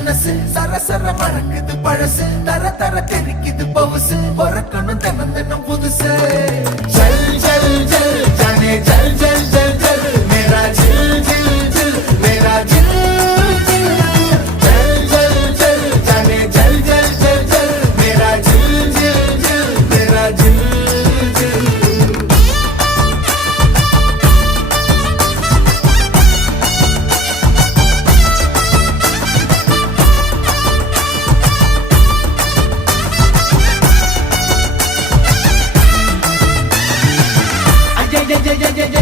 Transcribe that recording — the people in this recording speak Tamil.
மனசு சரசர மறக்குது பழசு தர தர தெரிக்குது பவுசு பொறக்கணும் தினம் தினம் புதுசு ஜல் ஜல் ஜல் ஜானே ஜல் ஜல் ஜல் ஜல் மேரா ஜில் ஜில் ஜில் மேரா ஜில் ஜில் ஜல் ஜல் ஜல் ஜானே ஜல் ஜல் ஜல் ஜல் மேரா ஜில் ஜில் ஜில் மேரா ஜில் ஜில் yeah, yeah, yeah, yeah, yeah.